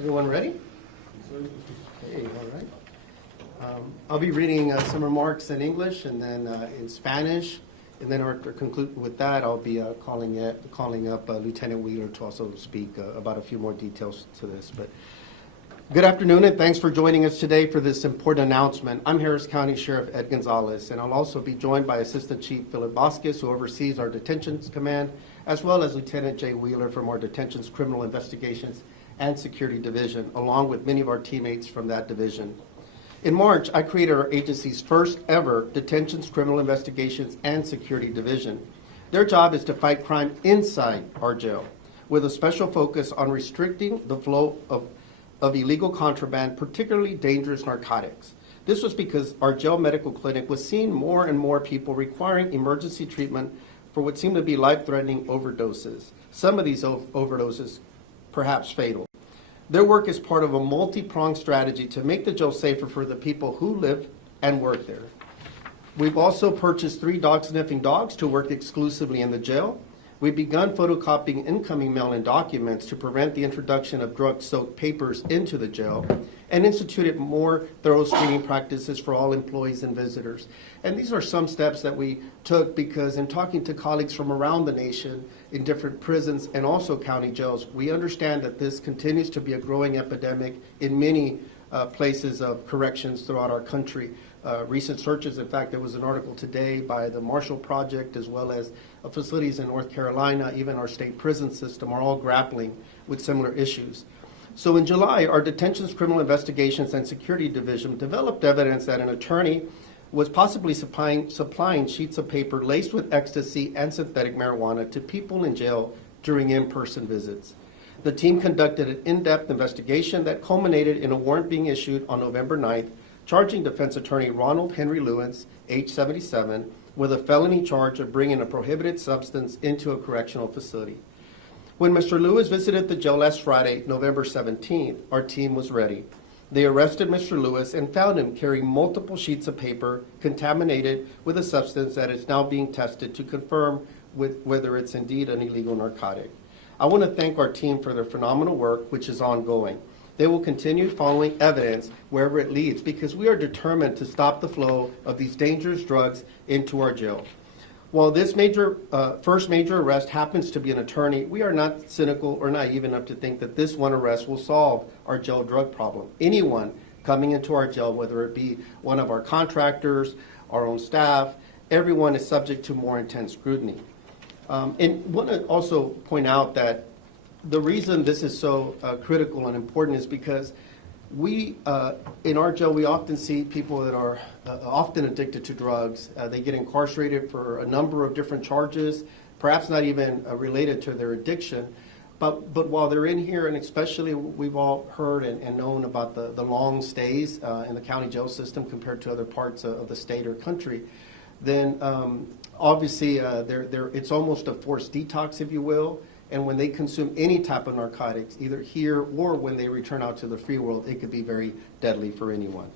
Everyone ready? Okay, all right. I'll be reading some remarks in English and then in Spanish, and then to conclude with that, I'll be calling up Lieutenant Wheeler to also speak about a few more details to this. But good afternoon, and thanks for joining us today for this important announcement. I'm Harris County Sheriff Ed Gonzalez, and I'll also be joined by Assistant Chief Philip Vasquez, who oversees our Detentions Command, as well as Lieutenant Jay Wheeler from our Detentions Criminal Investigations and Security Division, along with many of our teammates from that division. In March, I created our agency's first ever Detentions Criminal Investigations and Security Division. Their job is to fight crime inside our jail, with a special focus on restricting the flow of illegal contraband, particularly dangerous narcotics. This was because our jail medical clinic was seeing more and more people requiring emergency treatment for what seemed to be life-threatening overdoses. Some of these overdoses perhaps fatal. Their work is part of a multi-pronged strategy to make the jail safer for the people who live and work there. We've also purchased 3 dog-sniffing dogs to work exclusively in the jail. We've begun photocopying incoming mail and documents to prevent the introduction of drug-soaked papers into the jail, and instituted more thorough screening practices for all employees and visitors. And these are some steps that we took because in talking to colleagues from around the nation in different prisons and also county jails, we understand that this continues to be a growing epidemic in many places of corrections throughout our country. Recent searches, in fact, there was an article today by the Marshall Project as well as facilities in North Carolina, even our state prison system, are all grappling with similar issues. So in July, our Detentions Criminal Investigations and Security Division developed evidence that an attorney was possibly supplying sheets of paper laced with ecstasy and synthetic marijuana to people in jail during in-person visits. The team conducted an in-depth investigation that culminated in a warrant being issued on November 9th, charging defense attorney Ronald Henry Lewis, age 77, with a felony charge of bringing a prohibited substance into a correctional facility. When Mr. Lewis visited the jail last Friday, November 17th, our team was ready. They arrested Mr. Lewis and found him carrying multiple sheets of paper contaminated with a substance that is now being tested to confirm whether it's indeed an illegal narcotic. I want to thank our team for their phenomenal work, which is ongoing. They will continue following evidence wherever it leads because we are determined to stop the flow of these dangerous drugs into our jail. While this first major arrest happens to be an attorney, we are not cynical or naive enough to think that this one arrest will solve our jail drug problem. Anyone coming into our jail, whether it be one of our contractors, our own staff, everyone is subject to more intense scrutiny. And I want to also point out that the reason this is so critical and important is because we, in our jail, we often see people that are often addicted to drugs. They get incarcerated for a number of different charges, perhaps not even related to their addiction. But while they're in here, and especially we've all heard and known about the long stays in the county jail system compared to other parts of the state or country, then obviously it's almost a forced detox, if you will. And when they consume any type of narcotics, either here or when they return out to the free world, it could be very deadly for anyone.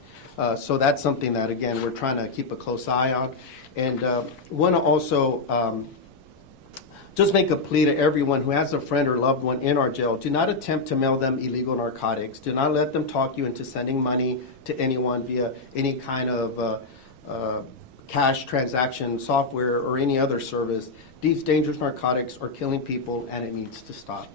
So that's something that, again, we're trying to keep a close eye on. And want to also just make a plea to everyone who has a friend or loved one in our jail. Do not attempt to mail them illegal narcotics. Do not let them talk you into sending money to anyone via any kind of cash transaction software or any other service. These dangerous narcotics are killing people and it needs to stop.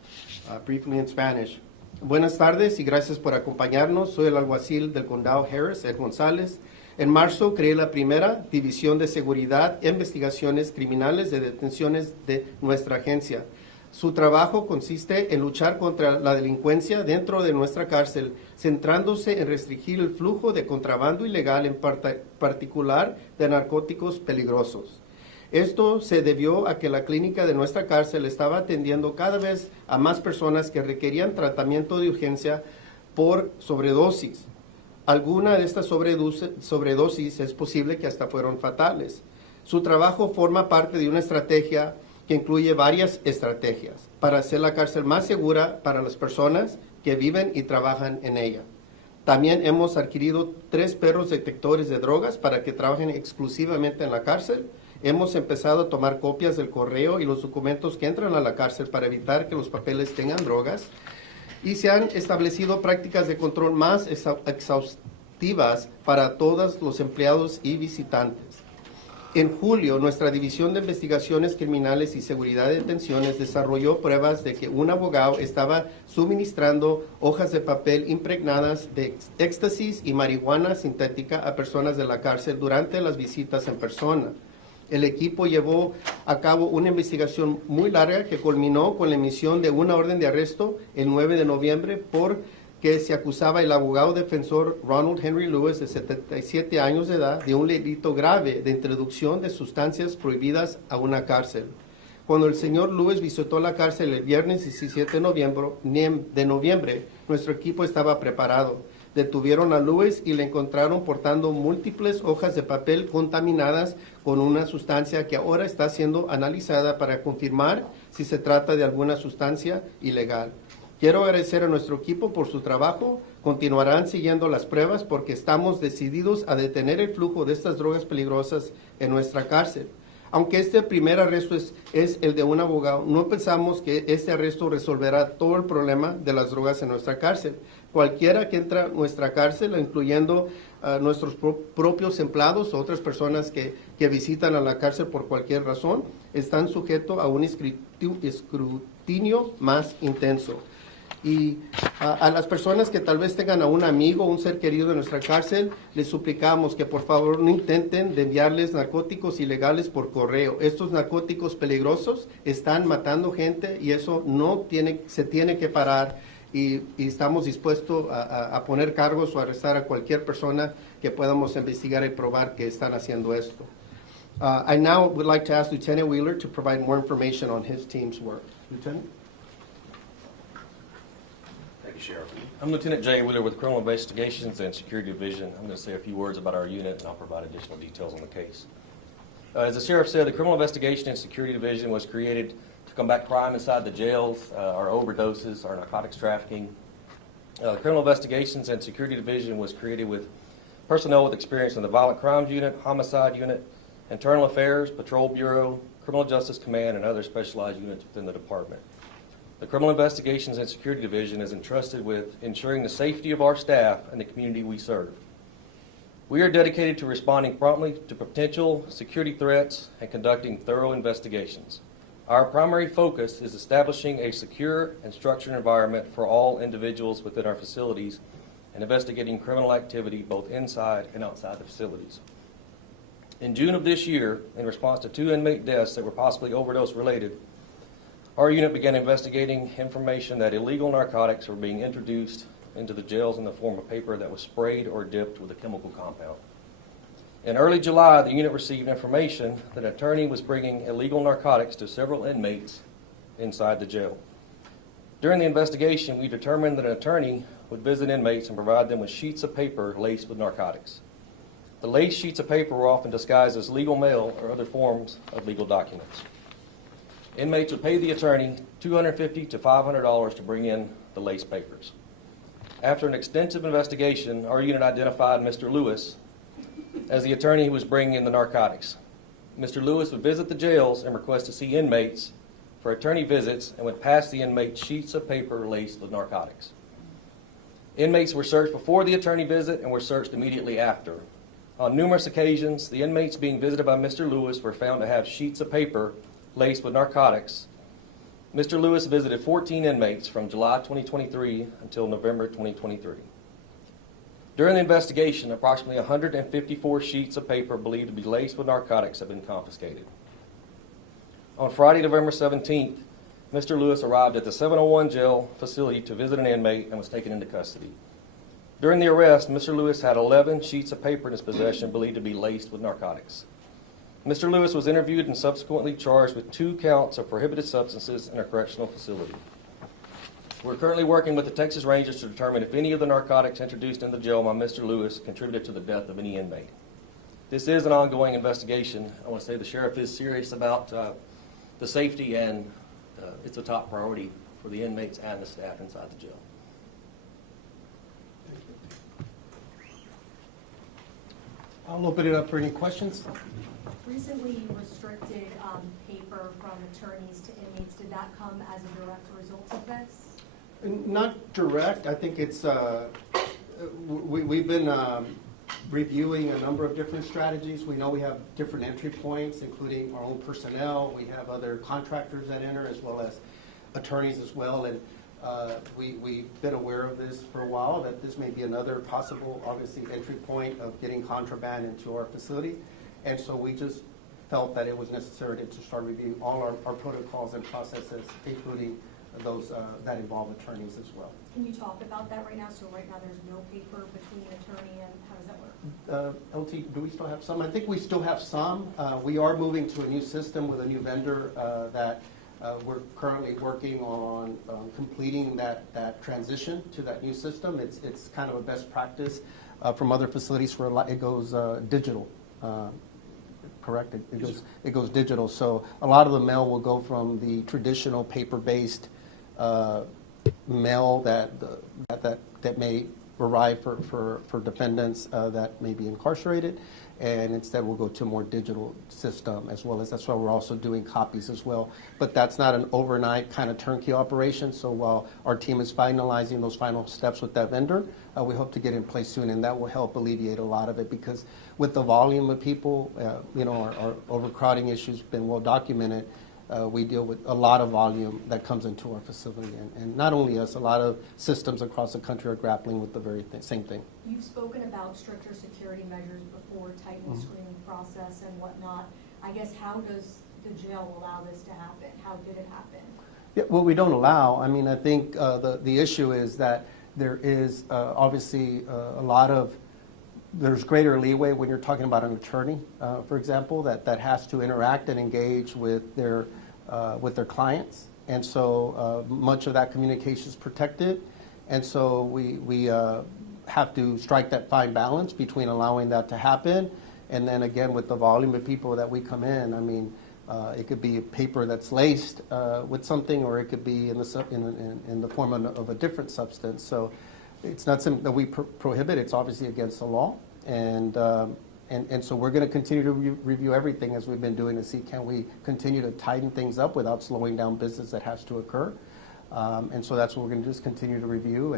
Briefly in Spanish. Buenas tardes y gracias por acompañarnos. Soy el alguacil del condado Harris, Ed Gonzalez. En marzo creé la primera División de Seguridad e Investigaciones Criminales de Detenciones de nuestra agencia. Su trabajo consiste en luchar contra la delincuencia dentro de nuestra cárcel, centrándose en restringir el flujo de contrabando ilegal, en particular de narcóticos peligrosos. Esto se debió a que la clínica de nuestra cárcel estaba atendiendo cada vez a más personas que requerían tratamiento de urgencia por sobredosis. Alguna de estas sobredosis es posible que hasta fueron fatales. Su trabajo forma parte de una estrategia que incluye varias estrategias para hacer la cárcel más segura para las personas que viven y trabajan en ella. También hemos adquirido 3 perros detectores de drogas para que trabajen exclusivamente en la cárcel. Hemos empezado a tomar copias del correo y los documentos que entran a la cárcel para evitar que los papeles tengan drogas. y se han establecido prácticas de control más exhaustivas para todos los empleados y visitantes. En julio, nuestra División de Investigaciones Criminales y Seguridad de Detenciones desarrolló pruebas de que un abogado estaba suministrando hojas de papel impregnadas de éxtasis y marihuana sintética a personas de la cárcel durante las visitas en persona. El equipo llevó a cabo una investigación muy larga que culminó con la emisión de una orden de arresto el 9 de noviembre por que se acusaba el abogado defensor Ronald Henry Lewis, de 77 años de edad, de un delito grave de introducción de sustancias prohibidas a una cárcel. Cuando el señor Lewis visitó la cárcel el viernes 17 de noviembre, nuestro equipo estaba preparado. Detuvieron a Lewis y le encontraron portando múltiples hojas de papel contaminadas con una sustancia que ahora está siendo analizada para confirmar si se trata de alguna sustancia ilegal. Quiero agradecer a nuestro equipo por su trabajo. Continuarán siguiendo las pruebas porque estamos decididos a detener el flujo de estas drogas peligrosas en nuestra cárcel. Aunque este primer arresto es el de un abogado, no pensamos que este arresto resolverá todo el problema de las drogas en nuestra cárcel. Cualquiera que entra a nuestra cárcel, incluyendo nuestros propios empleados o otras personas que visitan a la cárcel por cualquier razón, están sujetos a un escrutinio más intenso. Y a las personas que tal vez tengan a un amigo o un ser querido en nuestra cárcel, les suplicamos que por favor no intenten de enviarles narcóticos ilegales por correo. Estos narcóticos peligrosos están matando gente y eso se tiene que parar. Y estamos dispuestos a poner cargos o arrestar a cualquier persona que podamos investigar y probar que están haciendo esto. I now would like to ask Lieutenant Wheeler to provide more information on his team's work. Lieutenant? Sheriff. I'm Lieutenant Jay Wheeler with Criminal Investigations and Security Division. I'm going to say a few words about our unit, and I'll provide additional details on the case. As the Sheriff said, the Criminal Investigation and Security Division was created to combat crime inside the jails, our overdoses, our narcotics trafficking. The Criminal Investigations and Security Division was created with personnel with experience in the Violent Crimes Unit, Homicide Unit, Internal Affairs, Patrol Bureau, Criminal Justice Command, and other specialized units within the department. The Criminal Investigations and Security Division is entrusted with ensuring the safety of our staff and the community we serve. We are dedicated to responding promptly to potential security threats and conducting thorough investigations. Our primary focus is establishing a secure and structured environment for all individuals within our facilities and investigating criminal activity both inside and outside the facilities. In June of this year, in response to 2 inmate deaths that were possibly overdose related, our unit began investigating information that illegal narcotics were being introduced into the jails in the form of paper that was sprayed or dipped with a chemical compound. In early July, the unit received information that an attorney was bringing illegal narcotics to several inmates inside the jail. During the investigation, we determined that an attorney would visit inmates and provide them with sheets of paper laced with narcotics. The laced sheets of paper were often disguised as legal mail or other forms of legal documents. Inmates would pay the attorney $250 to $500 to bring in the laced papers. After an extensive investigation, our unit identified Mr. Lewis as the attorney who was bringing in the narcotics. Mr. Lewis would visit the jails and request to see inmates for attorney visits and would pass the inmates sheets of paper laced with narcotics. Inmates were searched before the attorney visit and were searched immediately after. On numerous occasions, the inmates being visited by Mr. Lewis were found to have sheets of paper laced with narcotics. Mr. Lewis visited 14 inmates from July 2023 until November 2023. During the investigation, approximately 154 sheets of paper believed to be laced with narcotics have been confiscated. On Friday, November 17th, Mr. Lewis arrived at the 701 jail facility to visit an inmate and was taken into custody. During the arrest, Mr. Lewis had 11 sheets of paper in his possession believed to be laced with narcotics. Mr. Lewis was interviewed and subsequently charged with 2 counts of prohibited substances in a correctional facility. We're currently working with the Texas Rangers to determine if any of the narcotics introduced in the jail by Mr. Lewis contributed to the death of any inmate. This is an ongoing investigation. I want to say the sheriff is serious about the safety, and it's a top priority for the inmates and the staff inside the jail. I'll open it up for any questions. Recently, you restricted paper from attorneys to inmates. Did that come as a direct result of this? Not direct. I think it's, we've been reviewing a number of different strategies. We know we have different entry points, including our own personnel. We have other contractors that enter, as well as attorneys as well. And we've been aware of this for a while, that this may be another possible, obviously, entry point of getting contraband into our facility. And so we just felt that it was necessary to start reviewing all our protocols and processes, including those that involve attorneys as well. Can you talk about that right now? So right now there's no paper between the attorney, and how does that work? LT, do we still have some? I think we still have some. We are moving to a new system with a new vendor that we're currently working on completing that transition to that new system. It's kind of a best practice from other facilities where it goes digital. Correct? It goes digital. So a lot of the mail will go from the traditional paper-based mail that may arrive for defendants that may be incarcerated, and instead we'll go to a more digital system as well. As that's why we're also doing copies as well. But that's not an overnight kind of turnkey operation. So while our team is finalizing those final steps with that vendor, we hope to get in place soon, and that will help alleviate a lot of it, because with the volume of people, our overcrowding issue's been well documented. We deal with a lot of volume that comes into our facility, and not only us, a lot of systems across the country are grappling with the very same thing. You've spoken about stricter security measures before, tightened screening process and whatnot. I guess, how does the jail allow this to happen? How did it happen? Yeah, well, we don't allow. I mean, I think the issue is that there is obviously there's greater leeway when you're talking about an attorney, for example, that has to interact and engage with their clients. And so much of that communication is protected. And so we have to strike that fine balance between allowing that to happen. And then again, with the volume of people that we come in, I mean, it could be a paper that's laced with something, or it could be in the form of a different substance. So it's not something that we prohibit. It's obviously against the law. And so we're going to continue to review everything as we've been doing to see, can we continue to tighten things up without slowing down business that has to occur. And so that's what we're going to just continue to review.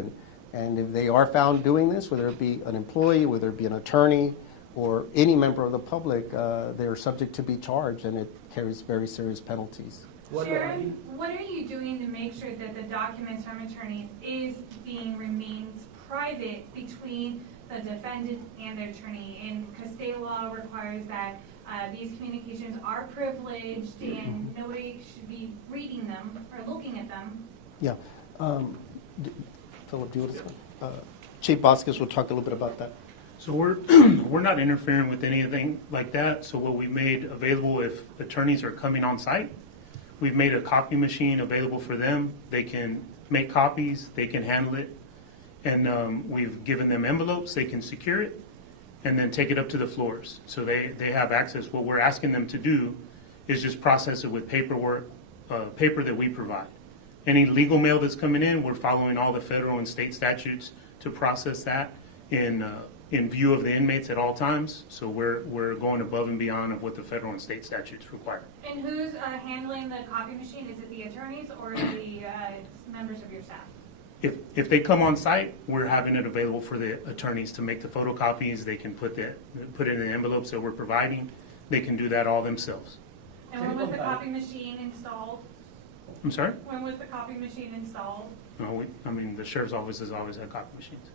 And if they are found doing this, whether it be an employee, whether it be an attorney, or any member of the public, they're subject to be charged, and it carries very serious penalties. Sharon, what are you doing to make sure that the documents from attorneys remains private between the defendant and the attorney? And because state law requires that these communications are privileged and nobody should be reading them or looking at them. Yeah. Philip, do you want to Chief Vasquez will talk a little bit about that. So we're not interfering with anything like that. So what we made available, if attorneys are coming on site, we've made a copy machine available for them. They can make copies, they can handle it, and we've given them envelopes. They can secure it and then take it up to the floors. So they have access. What we're asking them to do is just process it with paper that we provide. Any legal mail that's coming in, we're following all the federal and state statutes to process that in view of the inmates at all times. So we're going above and beyond of what the federal and state statutes require. And who's handling the copy machine? Is it the attorneys or the members of your staff? If they come on site, we're having it available for the attorneys to make the photocopies. They can put it in the envelopes that we're providing. They can do that all themselves. And when was the copy machine installed? I'm sorry? When was the copy machine installed? No, the sheriff's office has always had copy machines.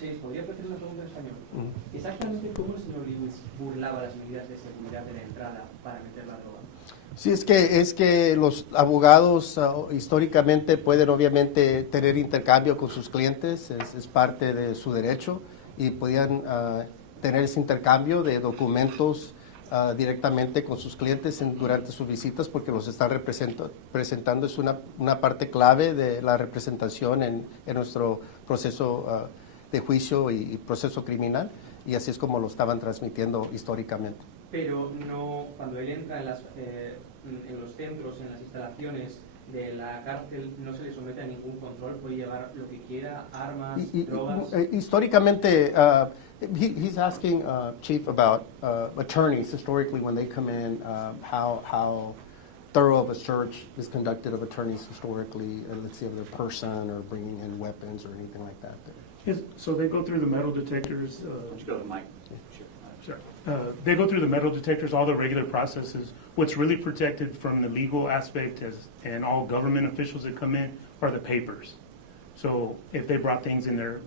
Sí, podría hacer una pregunta en español. Exactamente cómo el señor Lewis burlaba las medidas de seguridad de la entrada para meter la droga. Sí, es que los abogados históricamente pueden obviamente tener intercambio con sus clientes, es parte de su derecho, y podían tener ese intercambio de documentos directamente con sus clientes durante sus visitas, porque los están presentando. Es una parte clave de la representación en nuestro proceso de juicio y proceso criminal, y así es como lo estaban transmitiendo históricamente. Pero no, cuando él entra en los centros, en las instalaciones de la cárcel, no se le somete a ningún control, puede llevar lo que quiera, armas, drogas. Históricamente, he's asking Chief about attorneys historically when they come in, how thorough of a search is conducted of attorneys historically, let's say of their person or bringing in weapons or anything like that. So they go through the metal detectors. Would you go to Mike? Sure. Sure. They go through the metal detectors, all the regular processes. What's really protected from the legal aspect and all government officials that come in are the papers. So if they brought things in their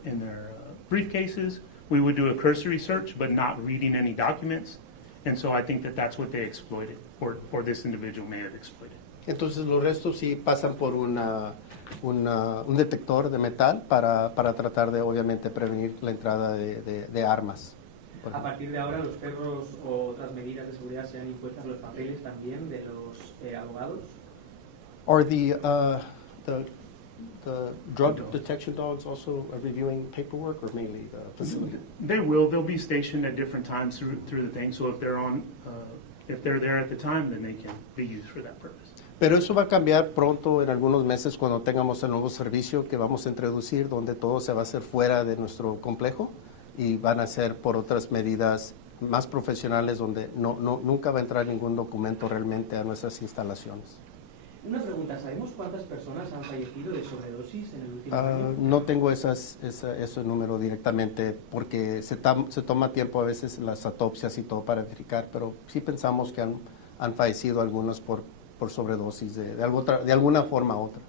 briefcases, we would do a cursory search, but not reading any documents. And so I think that that's what they exploited, or this individual may have exploited. Entonces los restos sí pasan por un detector de metal para tratar de obviamente prevenir la entrada de armas. A partir de ahora, los perros o otras medidas de seguridad serán impuestas los papeles también de los abogados. Are the drug detection dogs also reviewing paperwork or mainly the facility? They'll be stationed at different times through the thing. So if they're there at the time, then they can be used for that purpose. Pero eso va a cambiar pronto en algunos meses cuando tengamos el nuevo servicio que vamos a introducir, donde todo se va a hacer fuera de nuestro complejo y van a ser por otras medidas más profesionales donde nunca va a entrar ningún documento realmente a nuestras instalaciones. Una pregunta, ¿sabemos cuántas personas han fallecido de sobredosis en el último año? No tengo ese número directamente porque se toma tiempo a veces las autopsias y todo para verificar, pero sí pensamos que han fallecido algunos por sobredosis de alguna forma u otra.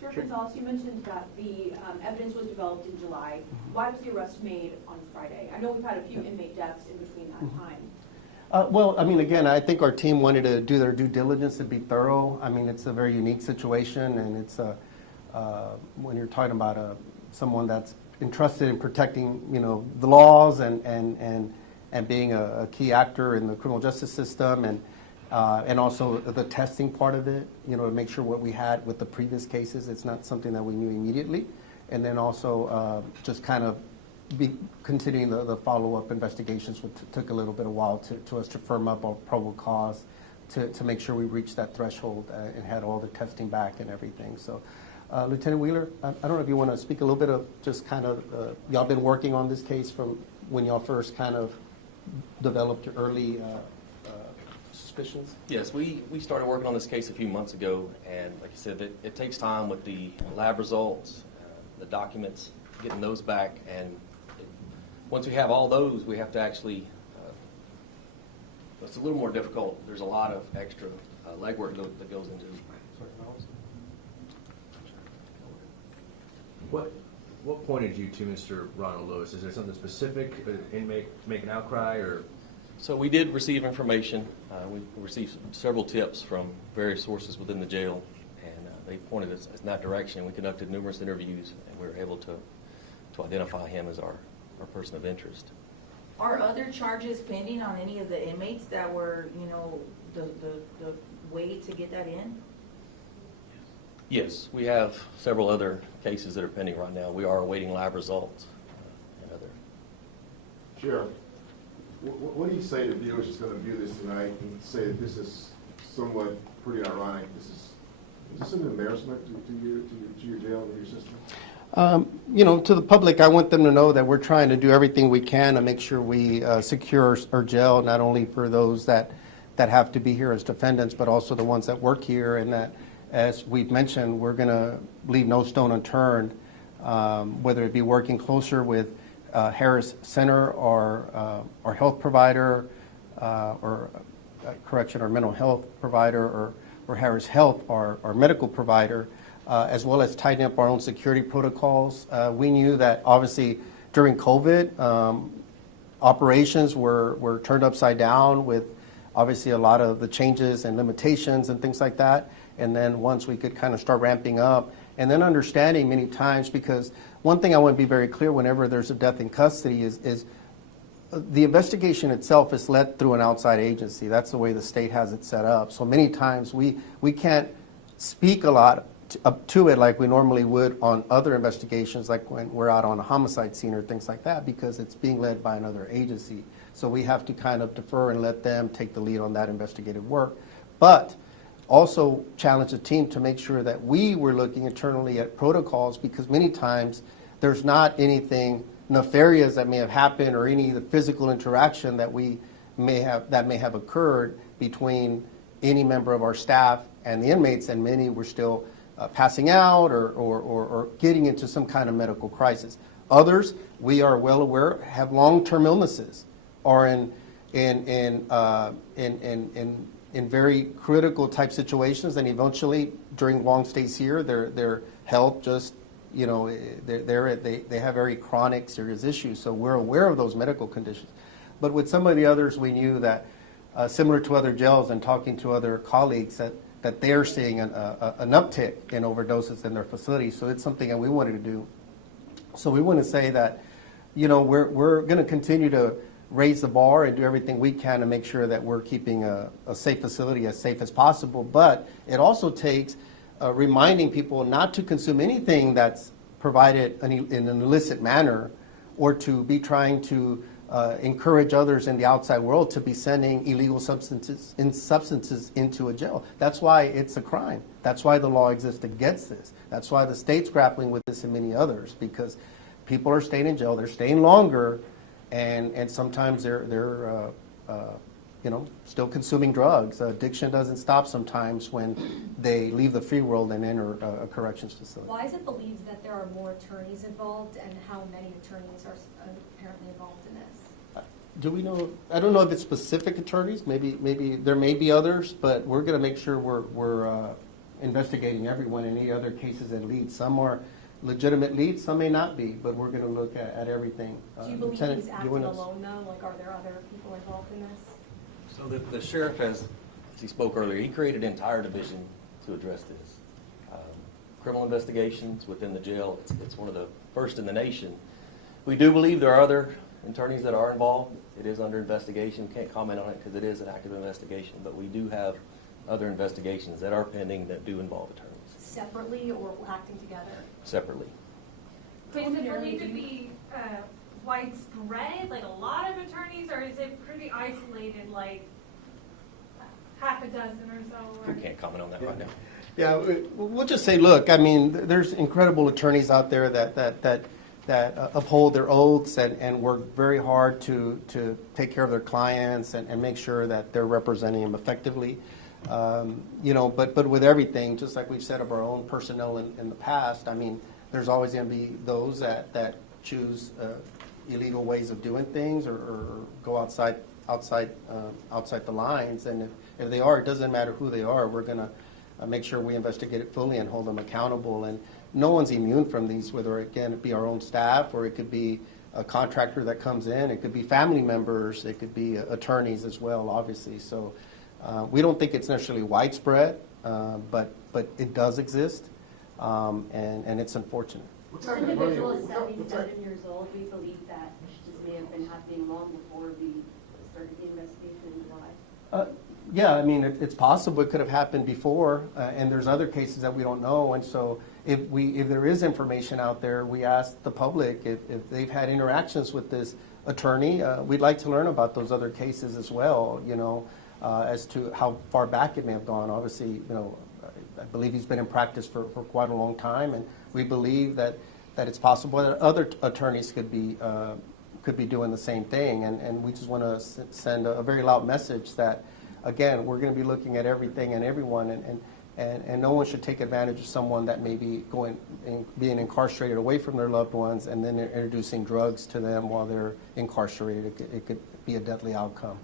Sheriff Gonzalez, you mentioned that the evidence was developed in July. Why was the arrest made on Friday? I know we've had a few inmate deaths in between that time. Well, I mean, again, I think our team wanted to do their due diligence and be thorough. I mean, it's a very unique situation, and it's when you're talking about someone that's entrusted in protecting, the laws and being a key actor in the criminal justice system, and also the testing part of it, to make sure what we had with the previous cases, it's not something that we knew immediately, and then also just kind of continuing the follow-up investigations, which took a little bit of while to us to firm up our probable cause, to make sure we reached that threshold and had all the testing back and everything. So, Lieutenant Wheeler, I don't know if you want to speak a little bit of just kind of, y'all been working on this case from when y'all first kind of developed your early suspicions? Yes, we started working on this case a few months ago, and like I said, it takes time with the lab results, the documents, getting those back, and once we have all those, we have to actually, it's a little more difficult. There's a lot of extra legwork that goes into it. What pointed you to Mr. Ronald Lewis? Is there something specific, inmate make an outcry, or? So we did receive information. We received several tips from various sources within the jail, and they pointed us in that direction. We conducted numerous interviews, and we were able to identify him as our person of interest. Are other charges pending on any of the inmates that were, the way to get that in? Yes, we have several other cases that are pending right now. We are awaiting lab results and other. Sheriff, what do you say to viewers that's going to view this tonight and say that this is somewhat pretty ironic? Is this an embarrassment to your jail and your system? To the public, I want them to know that we're trying to do everything we can to make sure we secure our jail, not only for those that have to be here as defendants, but also the ones that work here, and that, as we've mentioned, we're going to leave no stone unturned, whether it be working closer with Harris Center or our health provider, or our mental health provider, or Harris Health, our medical provider, as well as tightening up our own security protocols. We knew that obviously during COVID, operations were turned upside down with obviously a lot of the changes and limitations and things like that. And then once we could kind of start ramping up, and then understanding many times, because one thing I want to be very clear whenever there's a death in custody is the investigation itself is led through an outside agency. That's the way the state has it set up. So many times we can't speak a lot up to it like we normally would on other investigations, like when we're out on a homicide scene or things like that, because it's being led by another agency. So we have to kind of defer and let them take the lead on that investigative work. But also challenge the team to make sure that we were looking internally at protocols, because many times there's not anything nefarious that may have happened or any of the physical interaction that may have occurred between any member of our staff and the inmates, and many were still passing out or getting into some kind of medical crisis. Others, we are well aware, have long-term illnesses or in very critical type situations, and eventually during long stays here, their health just, you know, they have very chronic, serious issues. So we're aware of those medical conditions. But with some of the others, we knew that, similar to other jails and talking to other colleagues, that they're seeing an uptick in overdoses in their facilities. So it's something that we wanted to do. So we want to say that, you know, we're going to continue to raise the bar and do everything we can to make sure that we're keeping a safe facility as safe as possible. But it also takes reminding people not to consume anything that's provided in an illicit manner, or to be trying to encourage others in the outside world to be sending illegal substances into a jail. That's why it's a crime. That's why the law exists against this. That's why the state's grappling with this and many others, because people are staying in jail, they're staying longer, and sometimes they're you know, still consuming drugs. Addiction doesn't stop sometimes when they leave the free world and enter a corrections facility. Why is it believed that there are more attorneys involved, and how many attorneys are apparently involved in this? Do we know? I don't know if it's specific attorneys. Maybe there may be others, but we're going to make sure we're investigating everyone and any other cases that lead. Some are legitimate leads, some may not be, but we're going to look at everything. Do you believe Lieutenant, he's acting wanna- alone, though? Like, are there other people involved in this? So the sheriff has, as he spoke earlier, he created an entire division to address this. Criminal investigations within the jail, it's one of the first in the nation. We do believe there are other attorneys that are involved. It is under investigation. Can't comment on it because it is an active investigation, but we do have other investigations that are pending that do involve attorneys. Separately or acting together? Separately. Is it believed to be widespread, like a lot of attorneys, or is it pretty isolated, like half a dozen or so? We can't comment on that right now. Yeah, we'll just say, look, I mean, there's incredible attorneys out there that uphold their oaths and work very hard to take care of their clients and make sure that they're representing them effectively. You know, but with everything, just like we've said of our own personnel in the past, I mean, there's always going to be those that choose illegal ways of doing things or go outside the lines. And if they are, it doesn't matter who they are. We're going to make sure we investigate it fully and hold them accountable. And no one's immune from these, whether, again, it be our own staff or it could be a contractor that comes in. It could be family members. It could be attorneys as well, obviously. So we don't think it's necessarily widespread, but it does exist, and it's unfortunate. What This type of money? individual is what type- 77 years old. We believe that this may have been happening long before we started the investigation in July. Yeah, I mean, it's possible it could have happened before, and there's other cases that we don't know. And so if there is information out there, we ask the public if they've had interactions with this attorney. We'd like to learn about those other cases as well, you know, as to how far back it may have gone. Obviously, you know, I believe he's been in practice for quite a long time, and we believe that it's possible that other attorneys could be doing the same thing. And we just want to send a very loud message that, again, we're going to be looking at everything and everyone, and no one should take advantage of someone that may be being incarcerated away from their loved ones and then they're introducing drugs to them while they're incarcerated. It could be a deadly outcome.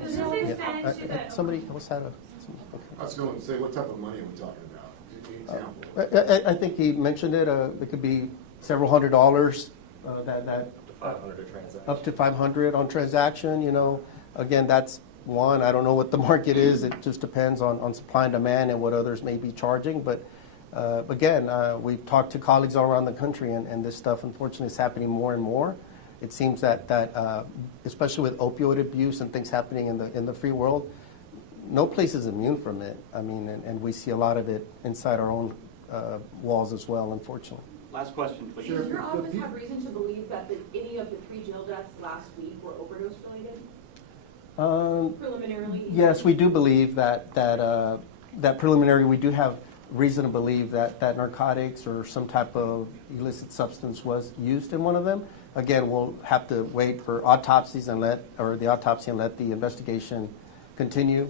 Does this extend to the... Somebody, what's that? I was going to say, what type of money are we talking about? Example. I think he mentioned it. It could be several $100s. That Up to 500 a transaction. up to 500 on transaction. You know, again, that's one. I don't know what the market is. It just depends on supply and demand and what others may be charging. But again, we've talked to colleagues all around the country, and this stuff, unfortunately, is happening more and more. It seems that especially with opioid abuse and things happening in the free world, no place is immune from it. I mean, and we see a lot of it inside our own walls as well, unfortunately. Last question, please. Does your office have reason to believe that any of the 3 jail deaths last week were overdose related? Preliminarily? Yes, we do believe that preliminary, we do have reason to believe that narcotics or some type of illicit substance was used in one of them. Again, we'll have to wait for autopsies and let the investigation continue.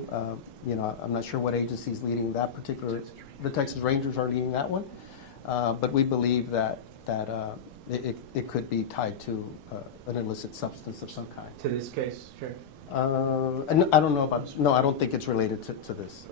You know, I'm not sure what agency is leading that particular, the Texas Rangers are leading that one. But we believe that it could be tied to an illicit substance of some kind. To this case, Sheriff? And I don't know about, no, I don't think it's related to this.